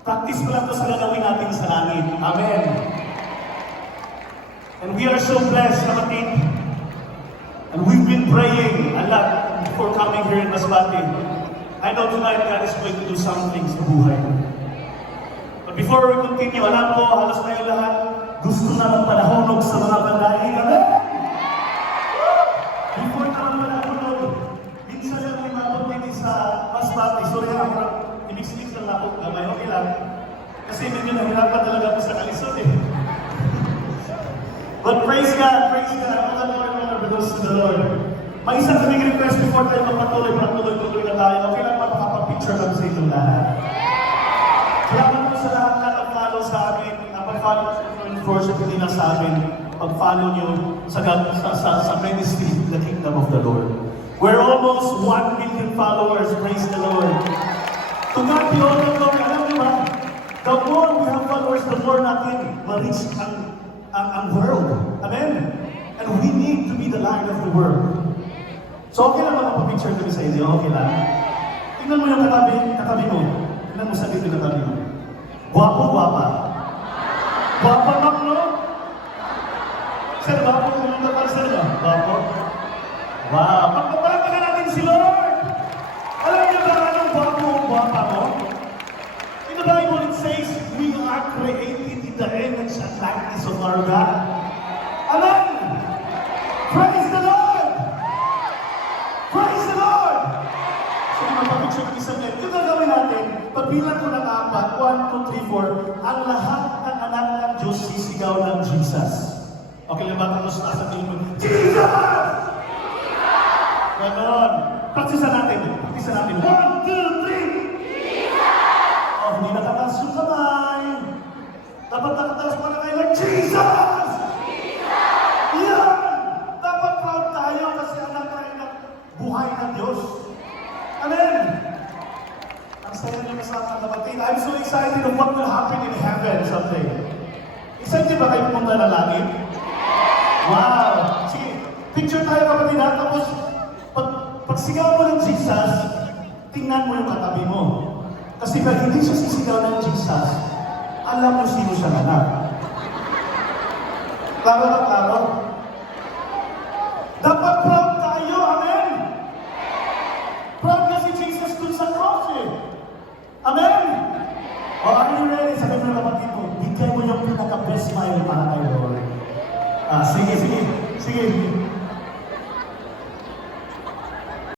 Practice ko lang ito sa gagawin natin sa langit. Amen. And we are so blessed, kapatid. And we've been praying a lot before coming here in Masbate. I know tonight God is going to do something sa buhay. But before we continue, alam ko, halos tayo lahat, gusto na ng panahonog sa mga pandaig. Amen? Before na ng panahonog, minsan lang may mabot din sa Masbate. Sorry, i-mix-mix lang ako, gamay, okay lang. Kasi medyo nahirapan talaga ako sa kalisod eh. But praise God, praise God. All the Lord belongs to the Lord. May isang kaming request before tayo magpatuloy na tayo. Okay lang makapapicture lang sa itong lahat. Salamat po sa lahat na nag-follow sa amin, na pag-follow sa worship, hindi na sa amin, pag-follow nyo sa ministry, the kingdom of the Lord. We're almost 1 million followers, praise the Lord. To God be all the glory. Alam niyo ba, the more we have followers, the more natin ma-reach ang world. Amen? And we need to be the light of the world. So okay lang magpapicture kami sa inyo, okay lang? Tingnan mo yung katabi mo. Tingnan mo sa dito yung katabi mo. Guwapo, guwapa. Guwapa lang, no? Sir, guwapo kung para sir, no? Guwapo? Wow! Pagpapalagpagan natin si Lord! Alam niyo ba anong guwapo o guwapa mo? In the Bible it says, we are created in the image and likeness of our God. Amen! Praise the Lord! Praise the Lord! So, mapapicture ng isang net. Yung gagawin natin, pagbilang ko ng 4, 1, 2, 3, 4, ang lahat ng anak ng Diyos sisigaw ng Jesus. Okay lang ba? Tapos nasa tingin mo, Jesus! Ganon. Practicean natin. 1, 2, 3! Oh, hindi nakataas yung kamay. Dapat nakataas pa na kayo ng Jesus! Yan! Dapat proud tayo kasi anak tayo ng buhay ng Diyos. Amen! Ang saya niyo kasama kapatid. I'm so excited of what will happen in heaven someday. Excited ba kayo pumunta na langit? Wow! Sige, picture tayo kapatid ha. Tapos, pag sigaw mo ng Jesus, tingnan mo yung katabi mo. Kasi pag hindi siya sisigaw ng Jesus, alam mo sino siya anak. Klaro na klaro? Dapat proud tayo, amen? Proud na si Jesus dun sa cross eh. Amen? O, are you ready? Sabi mo na kapatid mo, bigay mo yung pinaka-best smile para kayo. Sige.